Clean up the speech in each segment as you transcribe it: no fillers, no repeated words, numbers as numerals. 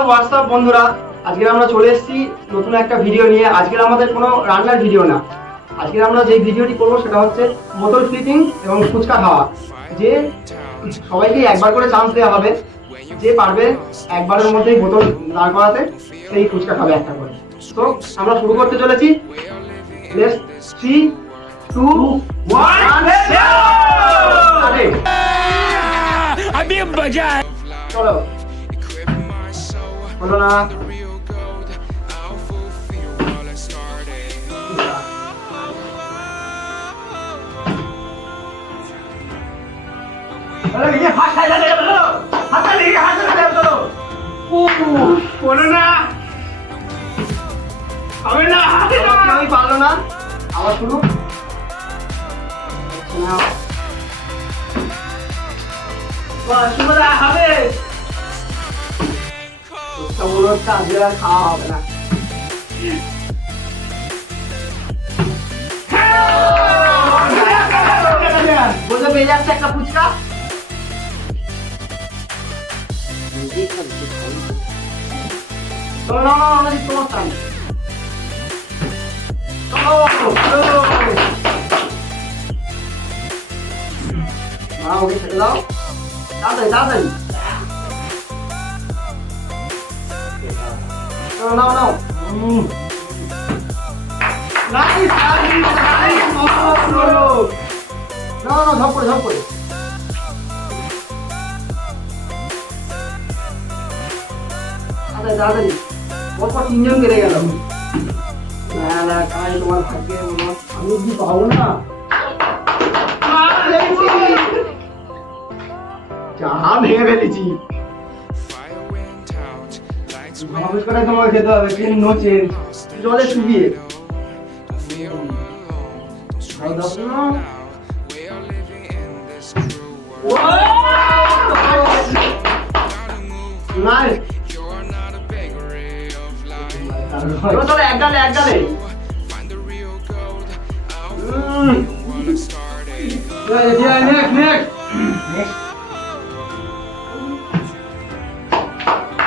নমস্কার হোয়াটসঅ্যাপ বন্ধুরা, আজকে আমরা চলে এসেছি নতুন একটা ভিডিও নিয়ে। আজকে আমাদের কোনো রান্নার ভিডিও না, আজকে আমরা যে ভিডিওটি করব সেটা হচ্ছে বোতল ফ্লিপিং এবং ফুচকা খাওয়া। যে সবাইকে একবার করে চান্স দেওয়া হবে, যে পারবে একবারের মধ্যেই বোতল দাঁড় করাতে সেই ফুচকা খাবে একটা করে। তো আমরা শুরু করতে চলেছি। লেটস 3 2 1 अभी मजा है। চলো। হলো না, আমি পারলো না। আবার শুরু। হবে আজকে আর খাওয়া হবে না। বলতে পেয়ে যাচ্ছে একটা ফুচকা। চলো না, তোমার টান। ওকে ছেড়ে দাও, তাড়াতাড়ি তাড়াতাড়ি। নাও নাও। নাইস নাইস নাইস, না না, ঝপ করে ঝপ করে। তাড়াতাড়ি, পরপর তিনজন কেটে গেল। না না, কাজ তোমার ভাগ্যে, আমি কি পাবো না। চা ভেঙে ফেলেছি। আমাকে করে তোমাকে খেতে হবে, চেন নো চেন, জলে শুকিয়ে। এক গালে এক গালে।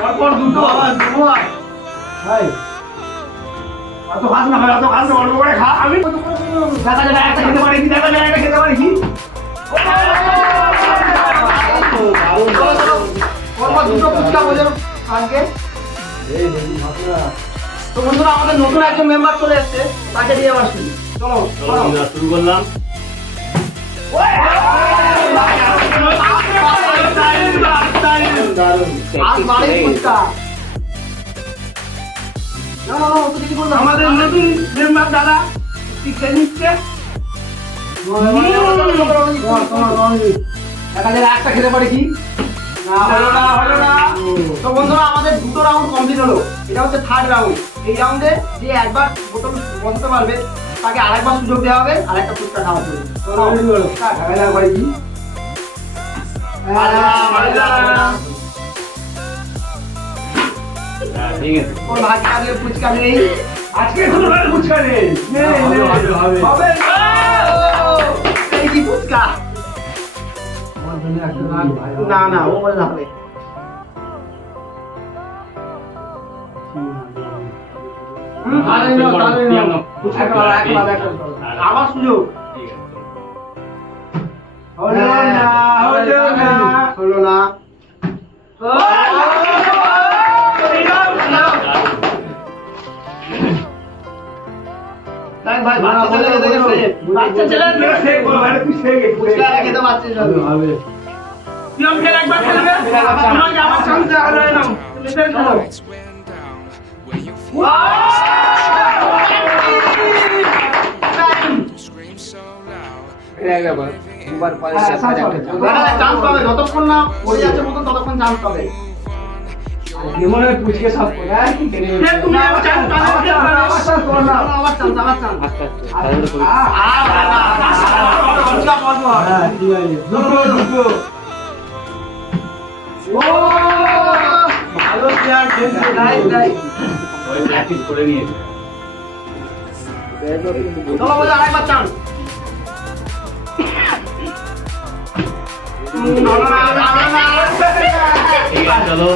পরপর দুটো আবার দুটো। ভাই এত খাস না, এত খাস না, অল্প করে খা। আমি দেখা যাবে একটা খেতে পারি কি, দেখা যাবে একটা খেতে পারি কি। পরপর দুটো ফুচকা বোঝানো আজকে। তো বন্ধুরা, আমাদের নতুন একজন মেম্বার চলে এসেছে, তাকে দিয়ে আবার শুনি। চলো শুরু করলাম। আমাদের নতুন মেম্বার দাদা শিক্ষা নিচ্ছে। একটা খেতে পারে কি না, হলো না হলো না। তো বন্ধুরা, আমাদের দুটো রাউন্ড কমপ্লিট হলো, এটা হচ্ছে থার্ড রাউন্ড। এই রাউন্ডে যে একবার বোতল বসাতে পারবে তাকে আরেকবার সুযোগ দেওয়া হবে, আর একটা ফুচকা খাওয়া হবে। ফুচকা নেই আজকে, ফুচকা নেই। ফুচকা না না, ও বলে হবে। আবার সুযোগ হলো না, হলো না, হলো না। ভাই বাচ্চা ছেলে খেতে পারছিস না। যতক্ষণ না পড়ে যাচ্ছে মতন ততক্ষণ চান্স পাবে। পুচকে সব ভালো প্লেয়ার করে নিয়েছে। চলো বলে আরেকবার চান্স। চলো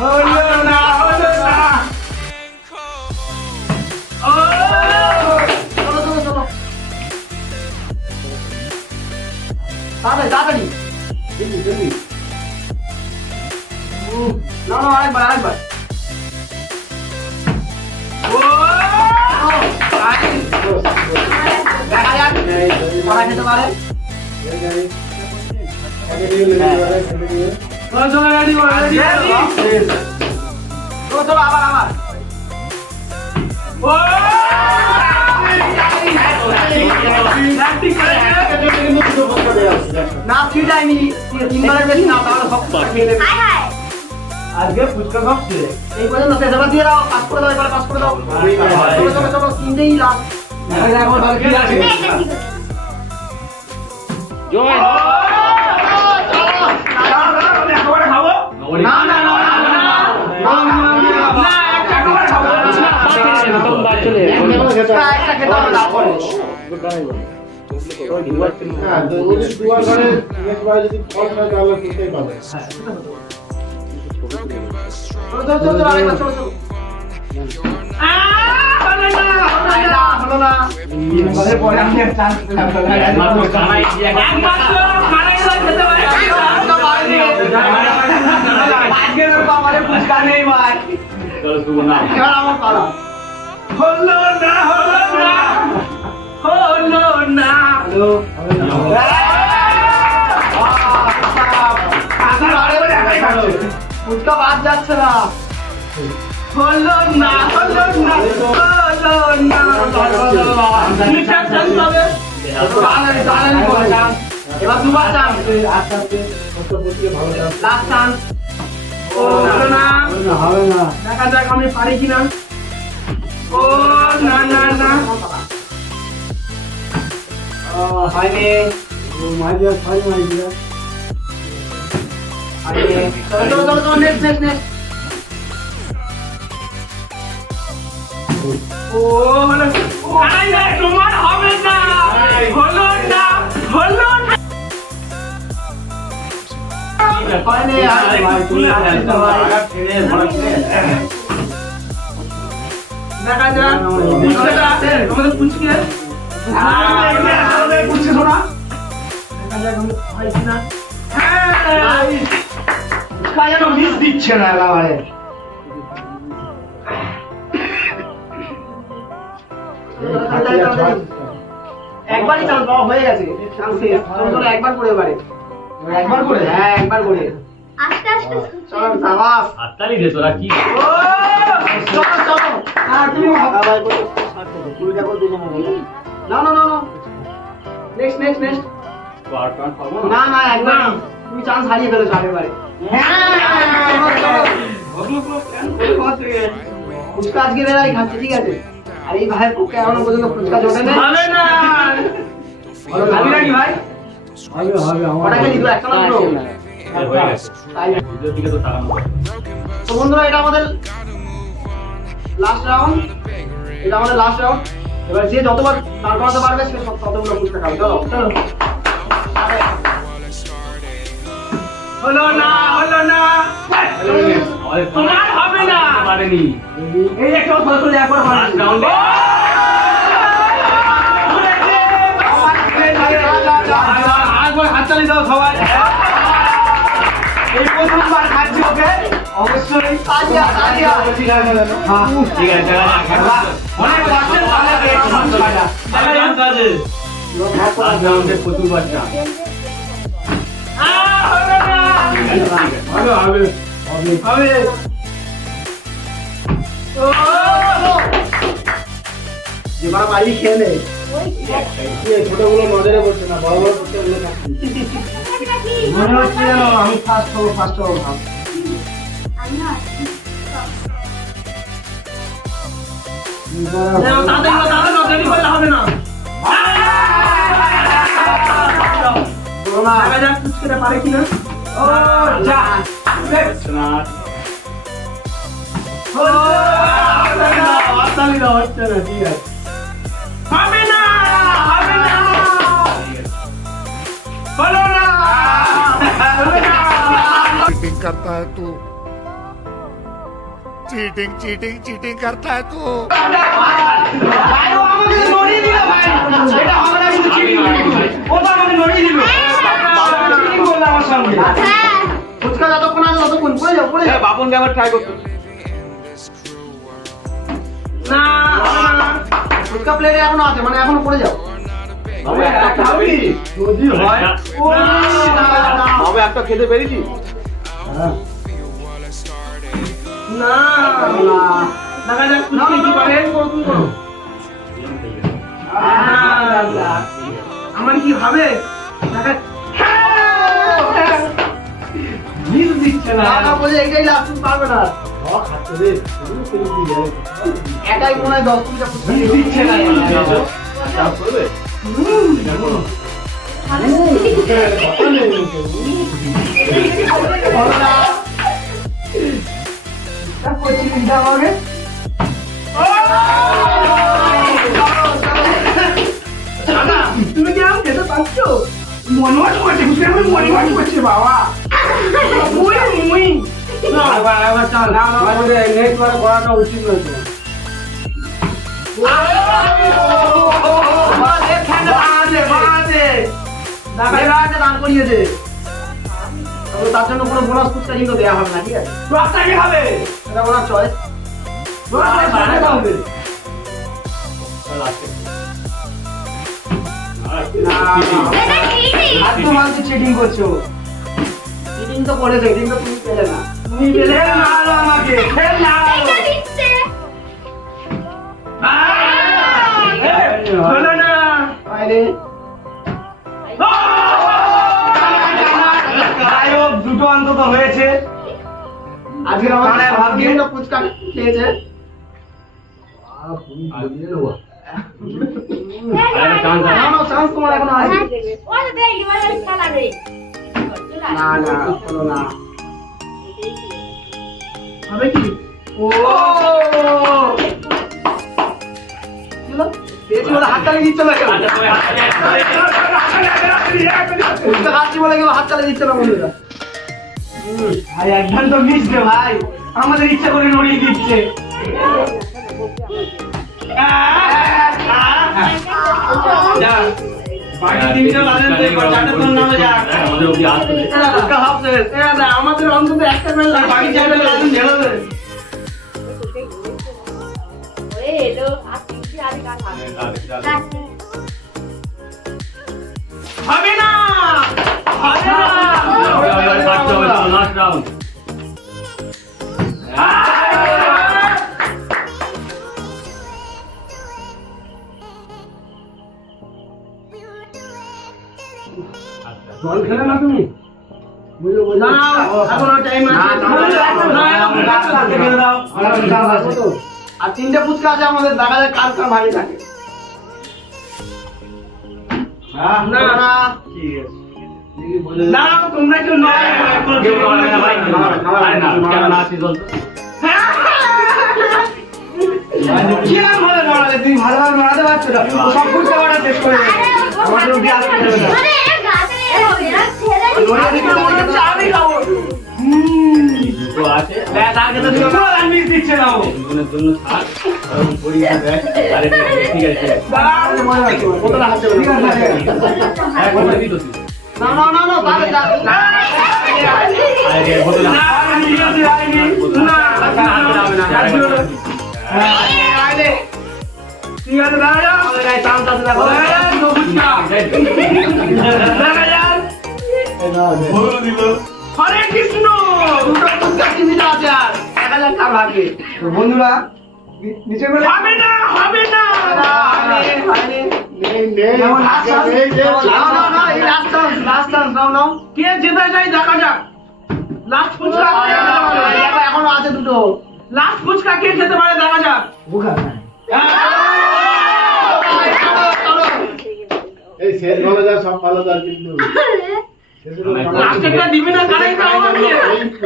হলো না হলো না ও চলো চলো চলো তাড়াতাড়ি তাড়াতাড়ি না না আরেকবার আরেকবার ও দেখা যাক করা খেতে পারে চলো রেডি চলো চলো আবার আবার ও না ঠিক যায়নি তিনবারের বেশি না তাহলে সব খেয়ে দেবে আজকে ফুচকা খাচ্ছে এই পর্যন্ত শেষ এবার দিয়ে দাও পাস করে দাও এবার পাস করে দাও চলো চলো চলো তিনটেই লাস্ট এখন ভালো কি আছে জয় না না না ফুচকা নেই ভাই আমার পালা হলো না হলো না হলো না ফুচকা বাদ যাচ্ছে না হলো না হলো না হলো না এবার দুবার চান লাস্ট চান ও হলো না হবে না দেখা যাক আমি পারি কিনা ও না না না হয়নি মাইদিয়া ছয় মাইদিয়া আরে চলো চলো চলো চলো নেক্সট নেক্সট নেক্সট ও হলো আরে তোমার হবে না হলো না হলো না হয়নি আরে ভাই তুমি আগা ছেড়ে দেখা যাক আমাদের পুচকি পুচকি শোনা দেখা যাক আমি হয় কিনা হ্যাঁ যেন মিস দিচ্ছে না একেবারে একবারই চান্স পাওয়া হয়ে গেছে একবার করে এবারে একবার করে হ্যাঁ একবার করে আস্তে আস্তে চলো সাবাস হাততালি দে তোরা কি ও চলো চলো আর তুমি ভাই বলো কুড়িটা করে দিও না না না নেক্সট নেক্সট নেক্সট না না একবার তুমি চান্স হারিয়ে ফেলেছো আগেরবারে ফুচকা আজকে বেলায় খাচ্ছি ঠিক আছে আর এই ভাইয়ের পক্ষে এখনো পর্যন্ত ফুচকা জোটে না হবে না খাবি নাকি ভাই হবে হবে ওটা খেলি তো একটা মাত্র তো বন্ধুরা এটা আমাদের লাস্ট রাউন্ড এটা আমাদের লাস্ট রাউন্ড এবার যে যতবার তার করাতে পারবে সে ততগুলো ফুচকা খাবে চলো চলো হলো না তোমার হবে না পারেনি এই একটা সরাসরি একবার লাস্ট রাউন্ডে একবার হাততালি দাও সবাই এই প্রথমবার খাচ্ছি ওকে অবশ্যই তালিয়া তালিয়া ঠিক আছে অনেক বাচ্চা ভালো লাগে লাস্ট রাউন্ডে প্রচুর বাচ্চা হবে হবে হবে যেবার বাড়ি খেলে ছোটগুলো নজরে পড়ছে না বড় বড় পড়ছে মনে হচ্ছে যেন আমি ফার্স্ট হবো হবে না পারে কিনা ও যা হচ্ছে না ঠিক আছে হবে না करता है तू चीटिंग चीटिंग चीटिंग करता है तू। ভাই, ও আমাকে নড়িয়ে দিল ভাই। এটা হবে না কিন্তু চিটিং। ও তো আমাকে নড়িয়ে দিল। চিটিং করলো আমার সঙ্গে। ফুচকা যতক্ষণ আছে ততক্ষণ পড়ে যাও, পড়ে যাও। বাপনকে আবার ট্রাই করতে না, না, ফুচকা প্লেটে এখনো আছে, মানে এখনো পড়ে যাও। বাবা একটা খাবি যদি হয় ও, না, না, বাবা একটা খেতে পেরেছি না, না। দেখা যাক ফুচকা কি পারে। তুমি করো। আমার কি হবে? দেখা মিস দিচ্ছে না না বলে এটাই লাস্ট, তুমি পারবে না। খাচ্ছে রে একাই মনে হয় 10-20টা ফুচকা মিস দিচ্ছে না চাপ করবে বলো না। তা করছি চিন্তা আমাকে। তুমি কি আম খেতে পারছো? মনমাট করছে, বুঝতে পারছো? মনমাট করছে বাবা। মুই মুই না একবার চাল না আমাদের নেট করে করাটা উচিত নয় তো দান করিয়ে দে। তার জন্য কোনো বোনাস ফুচকা কিন্তু দেওয়া হবে না, ঠিক আছে? রক্তাকে খাবে এটা ওনার চয়েস। হবে একদম মানছি চিটিং করছো। চিটিং তো করেছে, কিন্তু তুমি পেলে না। তুমি পেলে না আমাকে। ফেল না। হলো না। বাইরে। দুটো অন্তত হয়েছে আজকে আমার মানে ভাগ্যে- ভাগ্যে ফুচকা খেয়েছে। না না, চান্স তোমার এখনো আছে। না না, হলো না। হবে কি? ও কি হলো? পেয়েছি বলে হাততালি দিচ্ছ না কেন? ফুচকা খাচ্ছি বলে কেউ হাততালি দিচ্ছে না বন্ধুরা। ভাই একদম তো মিস রে ভাই আমাদের ইচ্ছা করে নড়িয়ে দিচ্ছে যা বাকি তিনটা বাজেন তো এবার চারটা তোর নামে যা আমাদের অব্দি আসবে ফুচকা হাফছে। আমাদের অন্তত একটা বেল আর বাকি চারটা লাগান ঢেলে দে হবে না, হবে না। লাস্ট রাউন্ড জল খেলে না তুমি না, এখনো টাইম আছে। আর তিনটে ফুচকা আছে আমাদের, দেখা যায় কার কার ভাগে থাকে। না না, না তোমরা কেউ নয় কেমন আছিস বলতো কিরম ভাবে মারালে? তুমি ভালোভাবে মারাতে পারছো না। সব ফুচকা বাটা শেষ করে দেবে। আমাদের অব্দি আসতে দেবে না। আমি খাবো। দুটো আছে তার কাছে তুমি পুরো রান্নিস দিচ্ছে না ও। দুজনের জন্য থাক কারণ পরীক্ষা দেয় আরে ঠিক আছে দাঁড়াও, মনে রাখো, বোতলে হাত দেবে না। এক বছর দিত না না না না, তাহলে না। আরে বোতল না, ঠিক আছে, আইনি। না, আইনে। ঠিক আছে, দাঁড়া যাও। আমাদের গায়ে চান্স আছে, দেখো। এই, তো ফুচকা। দেখা যাক। হরে কৃষ্ণ। দুটো ফুচকা টিভিতে আছে আর। দেখা যাক কার ভাগ্যে। বন্ধুরা নিচে করে হবে না, হবে না। আইনে, আইনে। যেমন last chance, যেমন last না, না, না, এই last chance, last chance, নাও, নাও। কে জেতা যায় দেখা যাক। লাস্ট ফুচকা কে খেতে পারে? দেখো, এখনো আছে দুটো। লাস্ট ফুচকা কে খেতে পারে দেখা যাক। বুকা এই শেষ ভালো যা সব ভালো যা কিন্তু লাস্টেরটা দিবি না, কারাই খাও আমি।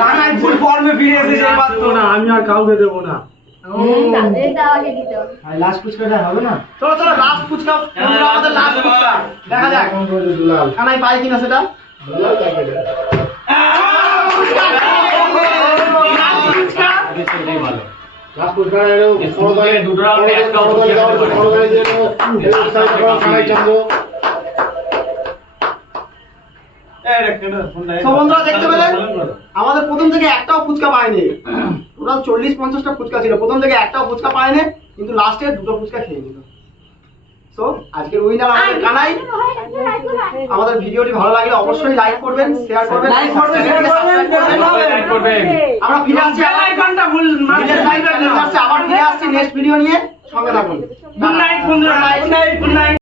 কানাই ফুল ফর্মে ফিরে এসেছে এবার তো না আমি আর কাউকে দেবো না লাস্ট ফুচকাটা হবে না চলো চলো, লাস্ট ফুচকা, বন্ধুরা, আমাদের লাস্ট ফুচকা দেখা যাক কানাই পায় কিনা সেটা। এটাই ভালো লাস্ট ফুচকা এলো দুটো রাউন্ড একটা তো বন্ধুরা দেখতে পেলেন আমাদের প্রথম থেকে একটাও ফুচকা পায়নি, টোটাল 40-50টা ফুচকা ছিল, প্রথম থেকে একটাও ফুচকা পায়নি, কিন্তু লাস্টে দুটো ফুচকা খেয়ে নিল। তো আজকের উইনার আমাদের কানাই। আমাদের ভিডিওটি ভালো লাগলে অবশ্যই লাইক করবেন, শেয়ার করবেন, লাইক করবেন। আমরা ফিরে আসছি বেল আইকনটা ভুল আবার ফিরে আসছি নেক্সট ভিডিও নিয়ে, সঙ্গে থাকুন। গুড নাইট বন্ধুরা, গুড নাইট।